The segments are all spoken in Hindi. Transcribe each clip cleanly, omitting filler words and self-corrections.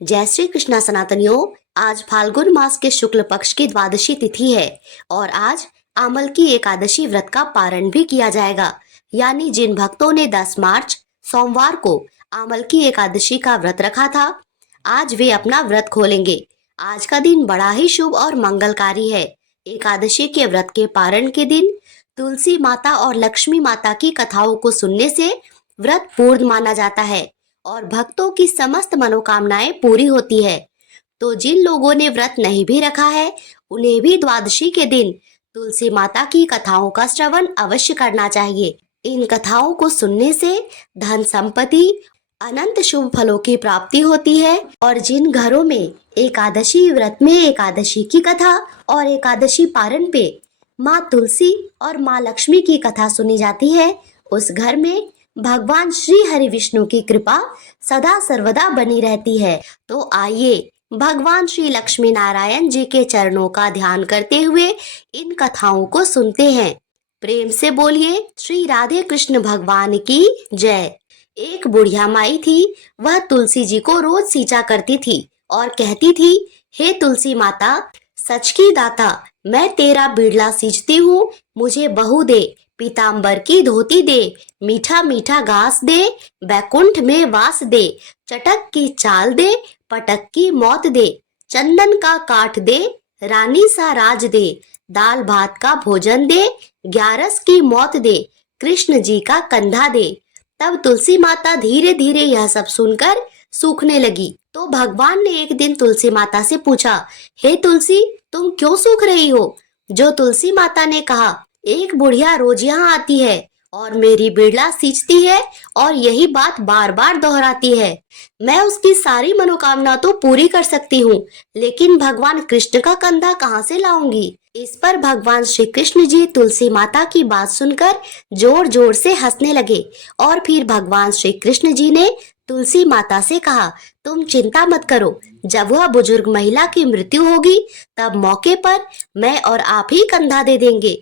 जय श्री कृष्णा सनातनियों। आज फाल्गुन मास के शुक्ल पक्ष की द्वादशी तिथि है और आज आमल की एकादशी व्रत का पारण भी किया जाएगा। यानी जिन भक्तों ने 10 मार्च सोमवार को आमल की एकादशी का व्रत रखा था, आज वे अपना व्रत खोलेंगे। आज का दिन बड़ा ही शुभ और मंगलकारी है। एकादशी के व्रत के पारण के दिन तुलसी माता और लक्ष्मी माता की कथाओं को सुनने से व्रत पूर्ण माना जाता है और भक्तों की समस्त मनोकामनाएं पूरी होती है। तो जिन लोगों ने व्रत नहीं भी रखा है, उन्हें भी द्वादशी के दिन तुलसी माता की कथाओं का श्रवण अवश्य करना चाहिए। इन कथाओं को सुनने से धन संपत्ति अनंत शुभ फलों की प्राप्ति होती है। और जिन घरों में एकादशी व्रत में एकादशी की कथा और एकादशी पारण पे माँ तुलसी और माँ लक्ष्मी की कथा सुनी जाती है, उस घर में भगवान श्री हरि विष्णु की कृपा सदा सर्वदा बनी रहती है। तो आइए भगवान श्री लक्ष्मी नारायण जी के चरणों का ध्यान करते हुए इन कथाओं को सुनते हैं। प्रेम से बोलिए श्री राधे कृष्ण भगवान की जय। एक बुढ़िया माई थी, वह तुलसी जी को रोज सींचा करती थी और कहती थी, हे तुलसी माता, सच की दाता, मैं तेरा बिड़ला सींचती हूँ, मुझे बहू दे, पीताम्बर की धोती दे, मीठा मीठा घास दे, बैकुंठ में वास दे, चटक की चाल दे, पटक की मौत दे, चंदन का काठ दे, रानी सा राज दे, दाल भात का भोजन दे, ग्यारस की मौत दे, कृष्ण जी का कंधा दे। तब तुलसी माता धीरे धीरे यह सब सुनकर सूखने लगी। तो भगवान ने एक दिन तुलसी माता से पूछा, हे तुलसी, तुम क्यों सूख रही हो? जो तुलसी माता ने कहा, एक बुढ़िया रोज यहाँ आती है और मेरी बिड़ला सींचती है और यही बात बार बार दोहराती है। मैं उसकी सारी मनोकामना तो पूरी कर सकती हूँ, लेकिन भगवान कृष्ण का कंधा कहाँ से लाऊंगी? इस पर भगवान श्री कृष्ण जी तुलसी माता की बात सुनकर जोर जोर से हंसने लगे और फिर भगवान श्री कृष्ण जी ने तुलसी माता से कहा, तुम चिंता मत करो, जब वह बुजुर्ग महिला की मृत्यु होगी तब मौके पर मैं और आप ही कंधा दे देंगे।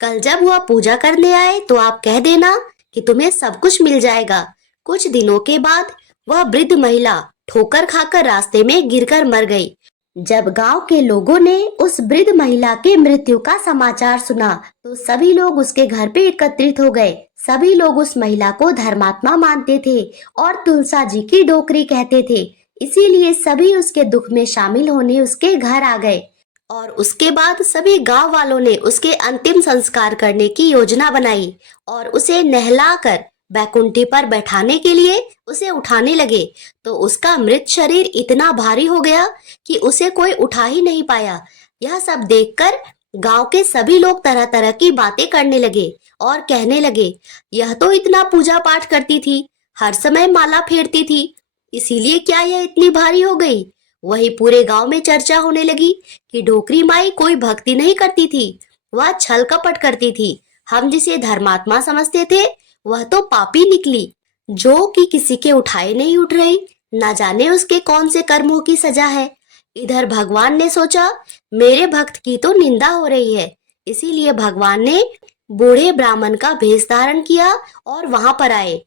कल जब वह पूजा करने आए तो आप कह देना कि तुम्हें सब कुछ मिल जाएगा। कुछ दिनों के बाद वह वृद्ध महिला ठोकर खाकर रास्ते में गिरकर मर गई। जब गांव के लोगों ने उस वृद्ध महिला के मृत्यु का समाचार सुना तो सभी लोग उसके घर पे एकत्रित हो गए। सभी लोग उस महिला को धर्मात्मा मानते थे और तुलसा जी की डोकरी कहते थे, इसीलिए सभी उसके दुख में शामिल होने उसके घर आ गए। और उसके बाद सभी गांव वालों ने उसके अंतिम संस्कार करने की योजना बनाई और उसे नहलाकर बैकुंठी पर बैठाने के लिए उसे उठाने लगे। तो उसका मृत शरीर इतना भारी हो गया कि उसे कोई उठा ही नहीं पाया। यह सब देखकर गांव के सभी लोग तरह तरह की बातें करने लगे और कहने लगे, यह तो इतना पूजा पाठ करती थी, हर समय माला फेरती थी, इसीलिए क्या यह इतनी भारी हो गई? वही पूरे गांव में चर्चा होने लगी कि डोकरी माई कोई भक्ति नहीं करती थी, वह छल कपट करती थी। हम जिसे धर्मात्मा समझते थे वह तो पापी निकली, जो कि किसी के उठाए नहीं उठ रही। न जाने उसके कौन से कर्मों की सजा है। इधर भगवान ने सोचा, मेरे भक्त की तो निंदा हो रही है, इसीलिए भगवान ने बूढ़े ब्राह्मण का भेष धारण किया और वहां पर आए।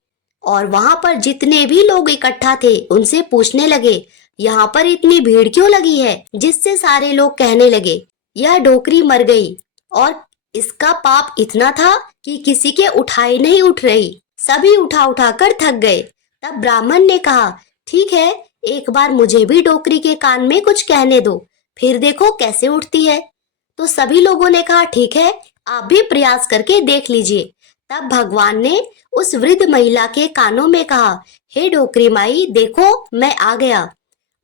और वहां पर जितने भी लोग इकट्ठा थे उनसे पूछने लगे, यहाँ पर इतनी भीड़ क्यों लगी है? जिससे सारे लोग कहने लगे, यह डोकरी मर गई और इसका पाप इतना था कि किसी के उठाए नहीं उठ रही, सभी उठा उठा कर थक गए। तब ब्राह्मण ने कहा, ठीक है, एक बार मुझे भी डोकरी के कान में कुछ कहने दो, फिर देखो कैसे उठती है। तो सभी लोगों ने कहा, ठीक है, आप भी प्रयास करके देख लीजिए। तब भगवान ने उस वृद्ध महिला के कानों में कहा, हे डोकरी माई, देखो मैं आ गया।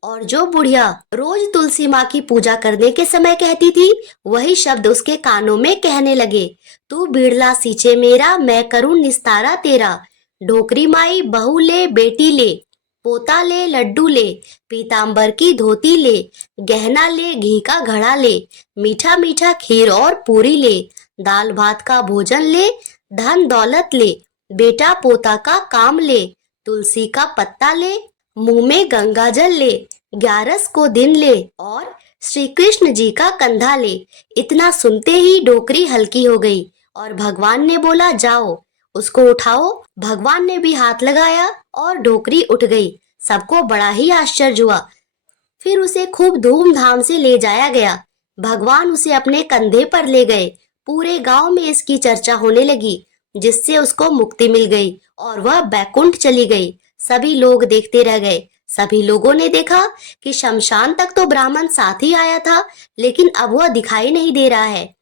और जो बुढ़िया रोज तुलसी माँ की पूजा करने के समय कहती थी, वही शब्द उसके कानों में कहने लगे, तू बिड़ला सींचे मेरा, मैं करूं निस्तारा तेरा। ढोकरी माई, बहू ले, बेटी ले, पोता ले, लड्डू ले, पीताम्बर की धोती ले, गहना ले, घी का घड़ा ले, मीठा मीठा खीर और पूरी ले, दाल भात का भोजन ले, धन दौलत ले, बेटा पोता का काम ले, तुलसी का पत्ता ले, मुंह में गंगा जल ले, ग्यारस को दिन ले और श्री कृष्ण जी का कंधा ले। इतना सुनते ही डोकरी हल्की हो गई और भगवान ने बोला, जाओ उसको उठाओ। भगवान ने भी हाथ लगाया और डोकरी उठ गई। सबको बड़ा ही आश्चर्य हुआ। फिर उसे खूब धूमधाम से ले जाया गया। भगवान उसे अपने कंधे पर ले गए। पूरे गांव में इसकी चर्चा होने लगी, जिससे उसको मुक्ति मिल गई और वह बैकुंठ चली गई। सभी लोग देखते रह गए। सभी लोगों ने देखा कि शमशान तक तो ब्राह्मण साथ ही आया था, लेकिन अब वह दिखाई नहीं दे रहा है।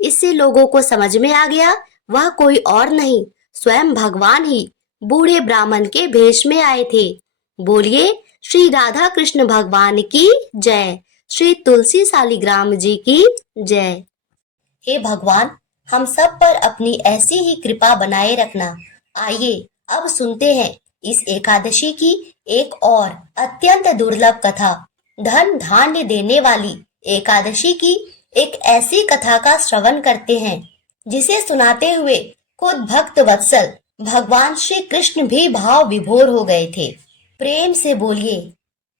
इससे लोगों को समझ में आ गया वह कोई और नहीं, स्वयं भगवान ही बूढ़े ब्राह्मण के भेष में आए थे। बोलिए श्री राधा कृष्ण भगवान की जय। श्री तुलसी शालिग्राम जी की जय। हे भगवान, हम सब पर अपनी ऐसी ही कृपा बनाए रखना। आइए अब सुनते हैं इस एकादशी की एक और अत्यंत दुर्लभ कथा। धन धान्य देने वाली एकादशी की एक ऐसी कथा का श्रवण करते हैं, जिसे सुनाते हुए खुद भक्त वत्सल भगवान श्री कृष्ण भी भाव विभोर हो गए थे। प्रेम से बोलिए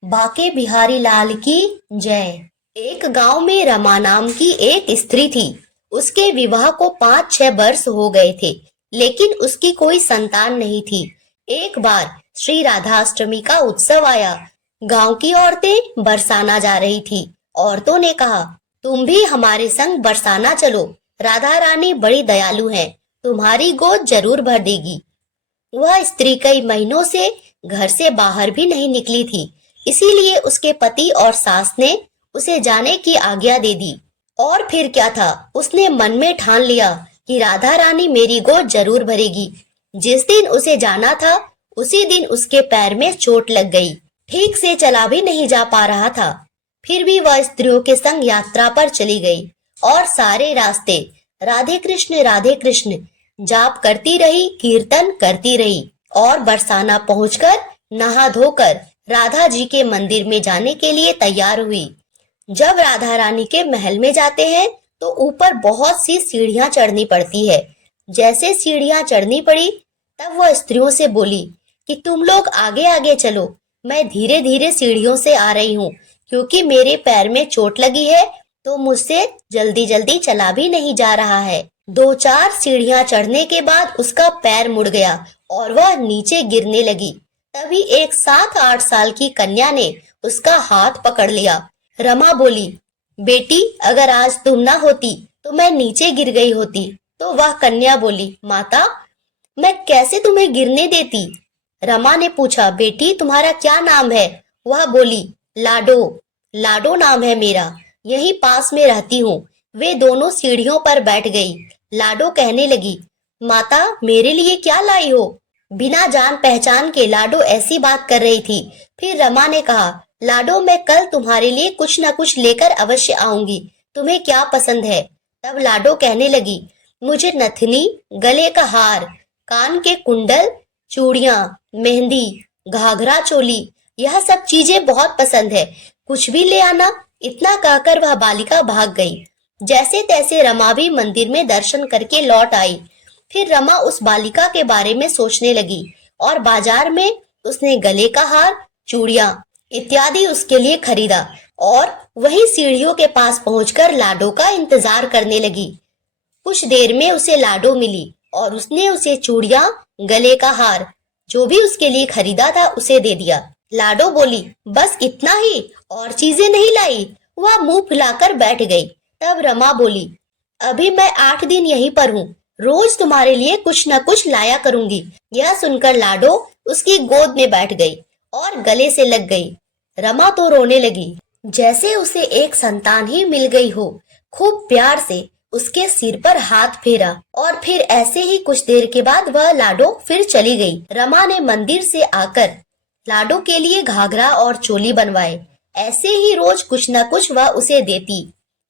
बाके बिहारी लाल की जय। एक गांव में रमा नाम की एक स्त्री थी। उसके विवाह को 5-6 वर्ष हो गए थे, लेकिन उसकी कोई संतान नहीं थी। एक बार श्री राधाष्टमी का उत्सव आया। गांव की औरतें बरसाना जा रही थी। औरतों ने कहा, तुम भी हमारे संग बरसाना चलो, राधा रानी बड़ी दयालु है, तुम्हारी गोद जरूर भर देगी। वह स्त्री कई महीनों से घर से बाहर भी नहीं निकली थी, इसीलिए उसके पति और सास ने उसे जाने की आज्ञा दे दी। और फिर क्या था, उसने मन में ठान लिया कि राधा रानी मेरी गोद जरूर भरेगी। जिस दिन उसे जाना था, उसी दिन उसके पैर में चोट लग गई। ठीक से चला भी नहीं जा पा रहा था। फिर भी वह स्त्रियों के संग यात्रा पर चली गई और सारे रास्ते राधे कृष्ण जाप करती रही, कीर्तन करती रही और बरसाना पहुंचकर नहा धोकर राधा जी के मंदिर में जाने के लिए तैयार हुई। जब राधा रानी के महल में जाते हैं तो ऊपर बहुत सी सीढ़ियां चढ़नी पड़ती है। जैसे सीढ़ियां चढ़नी पड़ी, तब वह स्त्रियों से बोली कि तुम लोग आगे आगे चलो, मैं धीरे धीरे सीढ़ियों से आ रही हूँ, क्योंकि मेरे पैर में चोट लगी है तो मुझसे जल्दी जल्दी चला भी नहीं जा रहा है। 2-4 सीढ़ियां चढ़ने के बाद उसका पैर मुड़ गया और वह नीचे गिरने लगी। तभी एक 7-8 साल की कन्या ने उसका हाथ पकड़ लिया। रमा बोली, बेटी, अगर आज तुम ना होती तो मैं नीचे गिर गई होती। तो वह कन्या बोली, माता, मैं कैसे तुम्हें गिरने देती। रमा ने पूछा, बेटी तुम्हारा क्या नाम है। वह बोली, लाडो। लाडो नाम है मेरा, यहीं पास में रहती हूँ। वे दोनों सीढ़ियों पर बैठ गई। लाडो कहने लगी, माता मेरे लिए क्या लाई हो। बिना जान पहचान के लाडो ऐसी बात कर रही थी। फिर रमा ने कहा, लाडो मैं कल तुम्हारे लिए कुछ न कुछ लेकर अवश्य आऊंगी, तुम्हें क्या पसंद है। तब लाडो कहने लगी, मुझे नथनी, गले का हार, कान के कुंडल, चूड़ियां, मेहंदी, घाघरा चोली, यह सब चीजें बहुत पसंद है, कुछ भी ले आना। इतना कहकर वह बालिका भाग गई। जैसे तैसे रमा भी मंदिर में दर्शन करके लौट आई। फिर रमा उस बालिका के बारे में सोचने लगी और बाजार में उसने गले का हार, चूड़ियां इत्यादि उसके लिए खरीदा और वही सीढ़ियों के पास पहुंचकर लाडो का इंतजार करने लगी। कुछ देर में उसे लाडो मिली और उसने उसे चूड़ियां, गले का हार, जो भी उसके लिए खरीदा था, उसे दे दिया। लाडो बोली, बस इतना ही, और चीजें नहीं लाई। वह मुंह फुलाकर बैठ गई। तब रमा बोली, अभी मैं 8 दिन यहीं पर हूँ, रोज तुम्हारे लिए कुछ न कुछ लाया करूंगी। यह सुनकर लाडो उसकी गोद में बैठ गई और गले से लग गई। रमा तो रोने लगी, जैसे उसे एक संतान ही मिल गई हो। खूब प्यार से उसके सिर पर हाथ फेरा और फिर ऐसे ही कुछ देर के बाद वह लाडो फिर चली गई। रमा ने मंदिर से आकर लाडो के लिए घाघरा और चोली बनवाए। ऐसे ही रोज कुछ न कुछ वह उसे देती।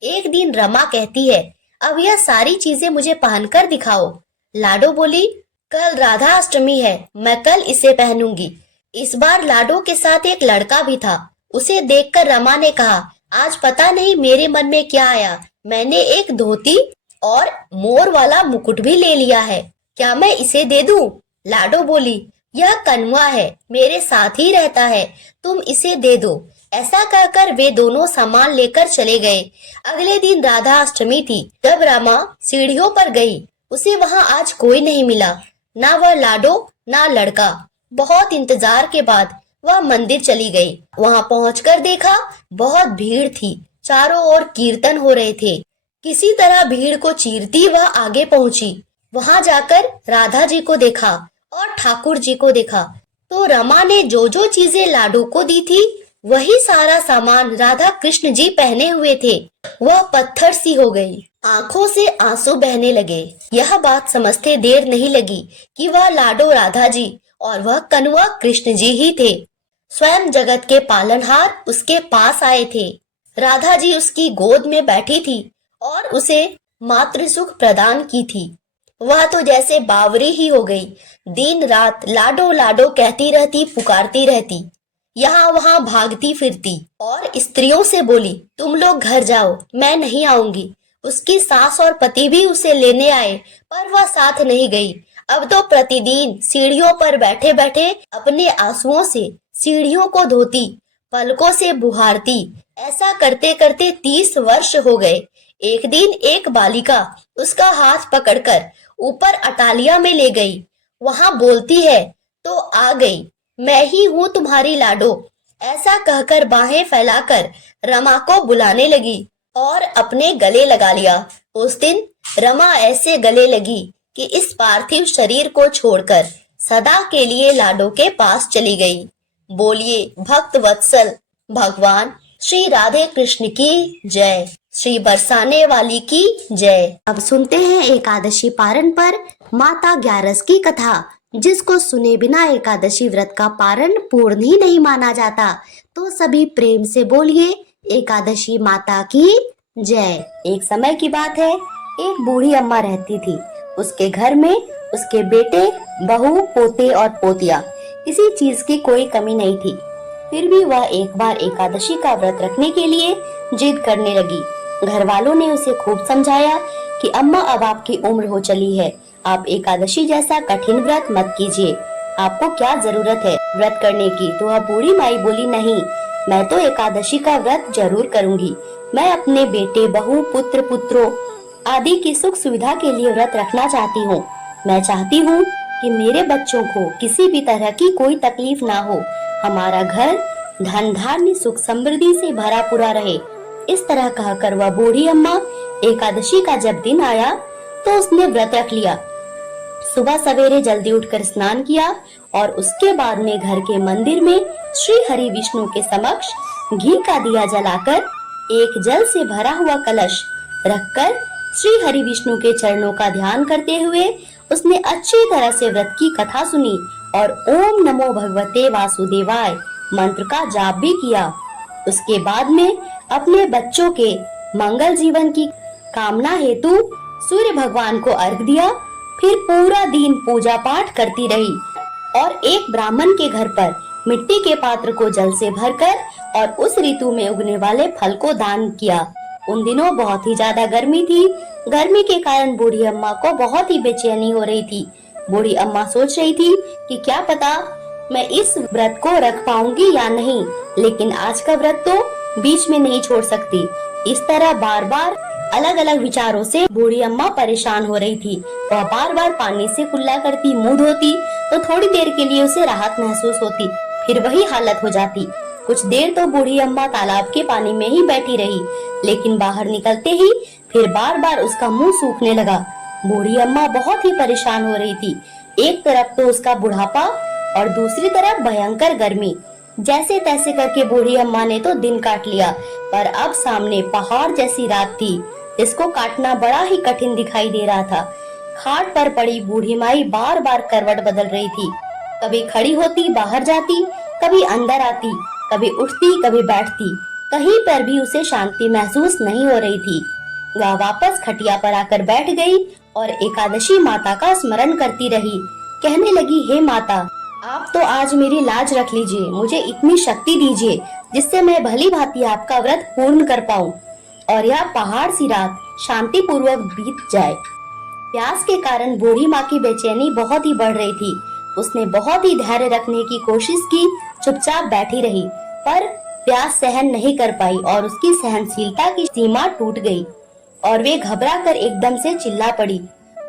एक दिन रमा कहती है, अब यह सारी चीजें मुझे पहनकर दिखाओ। लाडो बोली, कल राधा अष्टमी है, मैं कल इसे पहनूंगी। इस बार लाडो के साथ एक लड़का भी था। उसे देखकर रमा ने कहा, आज पता नहीं मेरे मन में क्या आया, मैंने एक धोती और मोर वाला मुकुट भी ले लिया है, क्या मैं इसे दे दूं? लाडो बोली, यह कन्वा है, मेरे साथ ही रहता है, तुम इसे दे दो। ऐसा कहकर वे दोनों सामान लेकर चले गए। अगले दिन राधा अष्टमी थी। जब रमा सीढ़ियों पर गई, उसे वहां आज कोई नहीं मिला, ना वह लाडो ना लड़का। बहुत इंतजार के बाद वह मंदिर चली गई। वहां पहुंचकर देखा बहुत भीड़ थी। चारों ओर कीर्तन हो रहे थे। किसी तरह भीड़ को चीरती वह आगे पहुंची। वहां जाकर राधा जी को देखा और ठाकुर जी को देखा। तो रमा ने जो जो चीजें लाडो को दी थी वही सारा सामान राधा कृष्ण जी पहने हुए थे। वह पत्थर सी हो गई। आंखों से आंसू बहने लगे। यह बात समझते देर नहीं लगी कि वह लाडो राधा जी और वह कनुआ कृष्ण जी ही थे। स्वयं जगत के पालनहार उसके पास आए थे। राधा जी उसकी गोद में बैठी थी और उसे मातृ सुख प्रदान की थी। वह तो जैसे बावरी ही हो गई। दिन रात लाडो लाडो कहती रहती, पुकारती रहती, यहाँ वहां भागती फिरती और स्त्रियों से बोली, तुम लोग घर जाओ, मैं नहीं आऊंगी। उसकी सास और पति भी उसे लेने आए पर वह साथ नहीं गई। अब तो प्रतिदिन सीढ़ियों पर बैठे बैठे अपने आंसुओं से सीढ़ियों को धोती, पलकों से बुहारती। ऐसा करते करते 30 वर्ष हो गए। एक दिन एक बालिका उसका हाथ पकड़कर ऊपर अटालिया में ले गई। वहां बोलती है, तो आ गई, मैं ही हूँ तुम्हारी लाडो। ऐसा कहकर बाहें फैलाकर रमा को बुलाने लगी और अपने गले लगा लिया। उस दिन रमा ऐसे गले लगी कि इस पार्थिव शरीर को छोड़कर सदा के लिए लाडो के पास चली गई। बोलिए भक्त वत्सल भगवान श्री राधे कृष्ण की जय, श्री बरसाने वाली की जय। अब सुनते हैं एकादशी पारण पर माता ग्यारस की कथा, जिसको सुने बिना एकादशी व्रत का पारण पूर्ण ही नहीं माना जाता। तो सभी प्रेम से बोलिए एकादशी माता की जय। एक समय की बात है, एक बूढ़ी अम्मा रहती थी। उसके घर में उसके बेटे, बहू, पोते और पोतिया, किसी चीज की कोई कमी नहीं थी। फिर भी वह एक बार एकादशी का व्रत रखने के लिए जिद करने लगी। घर वालों ने उसे खूब समझाया कि अम्मा अब आपकी उम्र हो चली है, आप एकादशी जैसा कठिन व्रत मत कीजिए, आपको क्या जरूरत है व्रत करने की। तो वह बूढ़ी माई बोली, नहीं, मैं तो एकादशी का व्रत जरूर करूंगी। मैं अपने बेटे, बहू, पुत्र, पुत्रों आदि की सुख सुविधा के लिए व्रत रखना चाहती हूँ। मैं चाहती हूँ कि मेरे बच्चों को किसी भी तरह की कोई तकलीफ ना हो, हमारा घर धन धान्य सुख समृद्धि से भरा पूरा रहे। इस तरह कहकर वह बूढ़ी अम्मा एकादशी का जब दिन आया तो उसने व्रत रख लिया। सुबह सवेरे जल्दी उठकर स्नान किया और उसके बाद में घर के मंदिर में श्री हरि विष्णु के समक्ष घी का दिया जलाकर एक जल से भरा हुआ कलश रखकर श्री हरि विष्णु के चरणों का ध्यान करते हुए उसने अच्छी तरह से व्रत की कथा सुनी और ओम नमो भगवते वासुदेवाय मंत्र का जाप भी किया। उसके बाद में अपने बच्चों के मंगल जीवन की कामना हेतु सूर्य भगवान को अर्घ दिया। फिर पूरा दिन पूजा पाठ करती रही और एक ब्राह्मण के घर पर मिट्टी के पात्र को जल से भरकर और उस ऋतु में उगने वाले फल को दान किया। उन दिनों बहुत ही ज्यादा गर्मी थी। गर्मी के कारण बूढ़ी अम्मा को बहुत ही बेचैनी हो रही थी। बूढ़ी अम्मा सोच रही थी कि क्या पता मैं इस व्रत को रख पाऊंगी या नहीं, लेकिन आज का व्रत तो बीच में नहीं छोड़ सकती। इस तरह बार बार अलग अलग विचारों से बूढ़ी अम्मा परेशान हो रही थी। वह बार बार पानी से कुल्ला करती, मुंह धोती तो थोड़ी देर के लिए उसे राहत महसूस होती, फिर वही हालत हो जाती। कुछ देर तो बूढ़ी अम्मा तालाब के पानी में ही बैठी रही, लेकिन बाहर निकलते ही फिर बार बार उसका मुंह सूखने लगा। बूढ़ी अम्मा बहुत ही परेशान हो रही थी। एक तरफ तो उसका बुढ़ापा और दूसरी तरफ भयंकर गर्मी। जैसे तैसे करके बूढ़ी अम्मा ने तो दिन काट लिया, पर अब सामने पहाड़ जैसी रात थी, इसको काटना बड़ा ही कठिन दिखाई दे रहा था। खाट पर पड़ी बूढ़ी माई बार बार करवट बदल रही थी। कभी खड़ी होती, बाहर जाती, कभी अंदर आती, कभी उठती, कभी बैठती। कहीं पर भी उसे शांति महसूस नहीं हो रही थी। वह वापस खटिया पर आकर बैठ गई और एकादशी माता का स्मरण करती रही। कहने लगी, हे माता, आप तो आज मेरी लाज रख लीजिए, मुझे इतनी शक्ति दीजिए जिससे मैं भली भांति आपका व्रत पूर्ण कर पाऊं और यह पहाड़ सी रात शांति पूर्वक बीत जाए। प्यास के कारण बूढ़ी माँ की बेचैनी बहुत ही बढ़ रही थी। उसने बहुत ही धैर्य रखने की कोशिश की, चुपचाप बैठी रही, पर प्यास सहन नहीं कर पाई और उसकी सहनशीलता की सीमा टूट गई और वे घबरा कर एकदम से चिल्ला पड़ी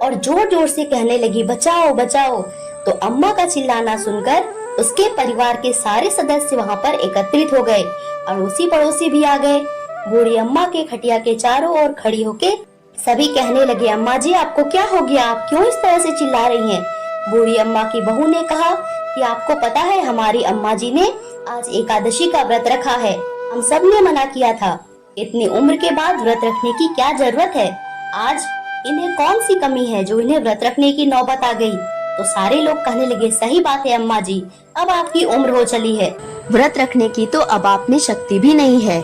और जोर जोर से कहने लगी, बचाओ बचाओ। तो अम्मा का चिल्लाना सुनकर उसके परिवार के सारे सदस्य वहाँ पर एकत्रित हो गए। अड़ोसी पड़ोसी भी आ गए। बूढ़ी अम्मा के खटिया के चारों ओर खड़ी होके सभी कहने लगे, अम्मा जी आपको क्या हो गया, आप क्यों इस तरह से चिल्ला रही हैं? बूढ़ी अम्मा की बहू ने कहा कि आपको पता है हमारी अम्मा जी ने आज एकादशी का व्रत रखा है, हम सब ने मना किया था। इतनी उम्र के बाद व्रत रखने की क्या जरूरत है? आज इन्हें कौन सी कमी है जो इन्हें व्रत रखने की नौबत आ गई? तो सारे लोग कहने लगे, सही बात है अम्मा जी, अब आपकी उम्र हो चली है, व्रत रखने की तो अब आप में शक्ति भी नहीं है,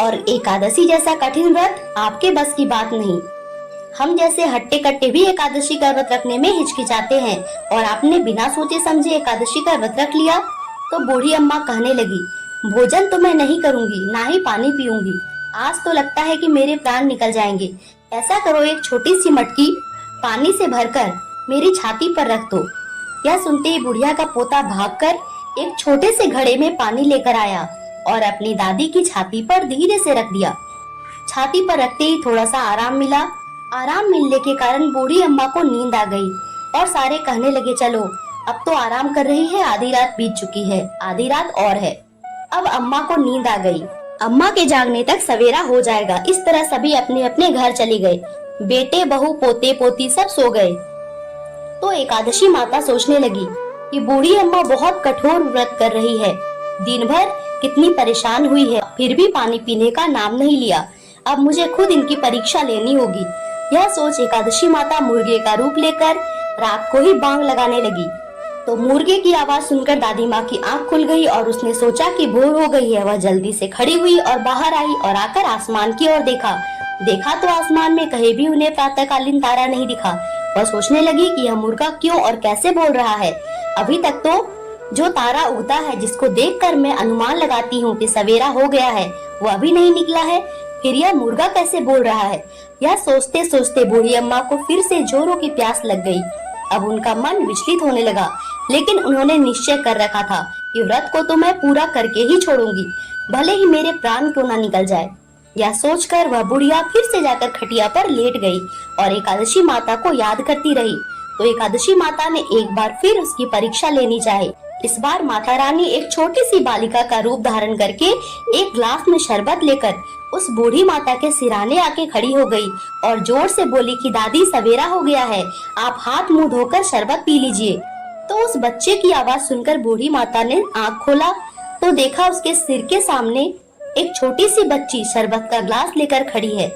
और एकादशी जैसा कठिन व्रत आपके बस की बात नहीं। हम जैसे हट्टे कट्टे भी एकादशी का व्रत रखने में हिचकिचाते हैं, और आपने बिना सोचे समझे एकादशी का व्रत रख लिया। तो बूढ़ी अम्मा कहने लगी, भोजन तो मैं नहीं करूंगी, ना ही पानी पीऊंगी, आज तो लगता है कि मेरे प्राण निकल जाएंगे। ऐसा करो, एक छोटी सी मटकी पानी से भरकर मेरी छाती पर रख दो। यह सुनते ही बुढ़िया का पोता भागकर एक छोटे से घड़े में पानी लेकर आया और अपनी दादी की छाती पर धीरे से रख दिया। छाती पर रखते ही थोड़ा सा आराम मिला। आराम मिलने के कारण बूढ़ी अम्मा को नींद आ गई और सारे कहने लगे, चलो अब तो आराम कर रही है, आधी रात बीत चुकी है, आधी रात और है। अब अम्मा को नींद आ गई, अम्मा के जागने तक सवेरा हो जाएगा। इस तरह सभी अपने अपने घर चले गए। बेटे बहू पोते पोती सब सो गए। तो एकादशी माता सोचने लगी कि बूढ़ी अम्मा बहुत कठोर व्रत कर रही है, दिन भर कितनी परेशान हुई है, फिर भी पानी पीने का नाम नहीं लिया। अब मुझे खुद इनकी परीक्षा लेनी होगी। यह सोच एकादशी माता मुर्गे का रूप लेकर रात को ही बांग लगाने लगी। तो मुर्गे की आवाज सुनकर दादी माँ की आंख खुल गई और उसने सोचा कि भोर हो गई है। वह जल्दी से खड़ी हुई और बाहर आई और आकर आसमान की ओर देखा तो आसमान में कहीं भी उन्हें प्रातःकालीन तारा नहीं दिखा। वह सोचने लगी कि यह मुर्गा क्यों और कैसे बोल रहा है। अभी तक तो जो तारा उगता है, जिसको देखकर मैं अनुमान लगाती हूँ कि सवेरा हो गया है, वो अभी नहीं निकला है, फिर यह मुर्गा कैसे बोल रहा है? यह सोचते सोचते बूढ़ी अम्मा को फिर से जोरों की प्यास लग गई। अब उनका मन विचलित होने लगा, लेकिन उन्होंने निश्चय कर रखा था कि व्रत को तो मैं पूरा करके ही छोड़ूंगी, भले ही मेरे प्राण क्यों ना निकल जाए। यह सोचकर वह बुढ़िया फिर से जाकर खटिया पर लेट गई और एकादशी माता को याद करती रही। तो एकादशी माता ने एक बार फिर उसकी परीक्षा लेनी चाही। इस बार माता रानी एक छोटी सी बालिका का रूप धारण करके एक ग्लास में शरबत लेकर उस बूढ़ी माता के सिराने आके खड़ी हो गई और जोर से बोली कि दादी सवेरा हो गया है, आप हाथ मुंह धोकर शरबत पी लीजिए। तो उस बच्चे की आवाज सुनकर बूढ़ी माता ने आँख खोला तो देखा उसके सिर के सामने एक छोटी सी बच्ची शरबत का ग्लास लेकर खड़ी है।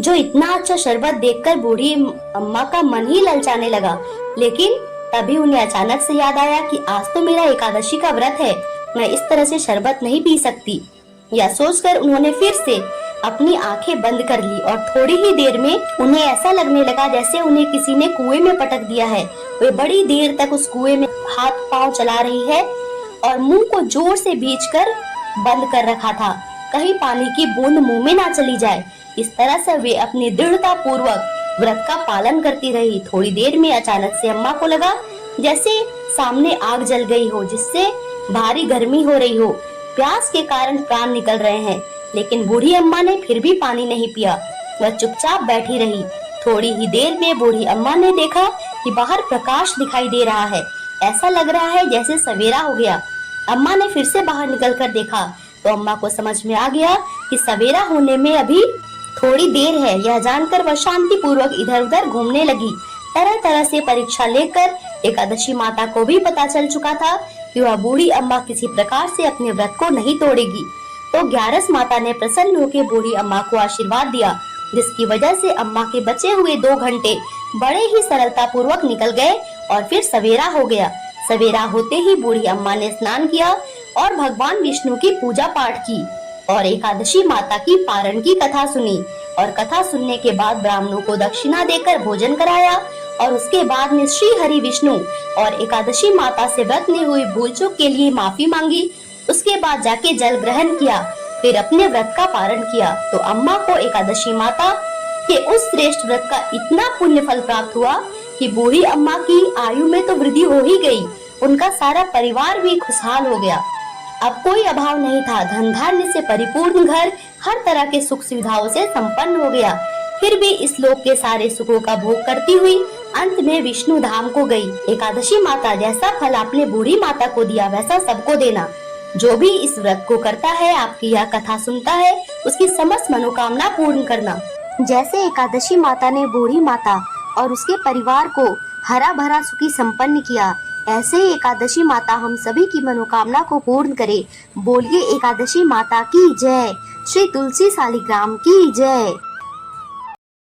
जो इतना अच्छा शरबत देखकर बूढ़ी अम्मा का मन ही ललचाने लगा, लेकिन तभी उन्हें अचानक से याद आया कि आज तो मेरा एकादशी का व्रत है, मैं इस तरह से शरबत नहीं पी सकती। यह सोचकर उन्होंने फिर से अपनी आंखें बंद कर ली और थोड़ी ही देर में उन्हें ऐसा लगने लगा जैसे उन्हें किसी ने कुएं में पटक दिया है। वे बड़ी देर तक उस कुएं में हाथ पांव चला रही है और मुंह को जोर से भींचकर बंद कर रखा था, कहीं पानी की बूंद मुंह में ना चली जाए। इस तरह से वे अपनी दृढ़ता पूर्वक व्रत का पालन करती रही। थोड़ी देर में अचानक से अम्मा को लगा जैसे सामने आग जल गई हो, जिससे भारी गर्मी हो रही हो, प्यास के कारण प्राण निकल रहे हैं, लेकिन बूढ़ी अम्मा ने फिर भी पानी नहीं पिया। वह चुपचाप बैठी रही। थोड़ी ही देर में बूढ़ी अम्मा ने देखा कि बाहर प्रकाश दिखाई दे रहा है, ऐसा लग रहा है जैसे सवेरा हो गया। अम्मा ने फिर से बाहर निकलकर देखा तो अम्मा को समझ में आ गया कि सवेरा होने में अभी थोड़ी देर है। यह जानकर वह शांति पूर्वक इधर उधर घूमने लगी। तरह तरह से परीक्षा लेकर एकादशी माता को भी पता चल चुका था कि वह बूढ़ी अम्मा किसी प्रकार से अपने व्रत को नहीं तोड़ेगी। तो ग्यारस माता ने प्रसन्न होकर बूढ़ी अम्मा को आशीर्वाद दिया, जिसकी वजह से अम्मा के बचे हुए 2 घंटे बड़े ही सरलता पूर्वक निकल गए और फिर सवेरा हो गया। सवेरा होते ही बूढ़ी अम्मा ने स्नान किया और भगवान विष्णु की पूजा पाठ की और एकादशी माता की पारण की कथा सुनी और कथा सुनने के बाद ब्राह्मणों को दक्षिणा देकर भोजन कराया और उसके बाद में श्री हरि विष्णु और एकादशी माता से व्रत में हुई भूल चूक के लिए माफी मांगी। उसके बाद जाके जल ग्रहण किया, फिर अपने व्रत का पारण किया। तो अम्मा को एकादशी माता के उस श्रेष्ठ व्रत का इतना पुण्य फल प्राप्त हुआ कि बूढ़ी अम्मा की आयु में तो वृद्धि हो ही गई, उनका सारा परिवार भी खुशहाल हो गया। अब कोई अभाव नहीं था, धन धान्य से परिपूर्ण घर हर तरह के सुख सुविधाओं से संपन्न हो गया। फिर भी इस लोक के सारे सुखों का भोग करती हुई अंत में विष्णु धाम को गई। एकादशी माता, जैसा फल आपने बूढ़ी माता को दिया वैसा सबको देना। जो भी इस व्रत को करता है, आपकी यह कथा सुनता है, उसकी समस्त मनोकामना पूर्ण करना। जैसे एकादशी माता ने बूढ़ी माता और उसके परिवार को हरा भरा सुखी संपन्न किया, ऐसे ही एकादशी माता हम सभी की मनोकामना को पूर्ण करे। बोलिए एकादशी माता की जय। श्री तुलसी शालिग्राम की जय।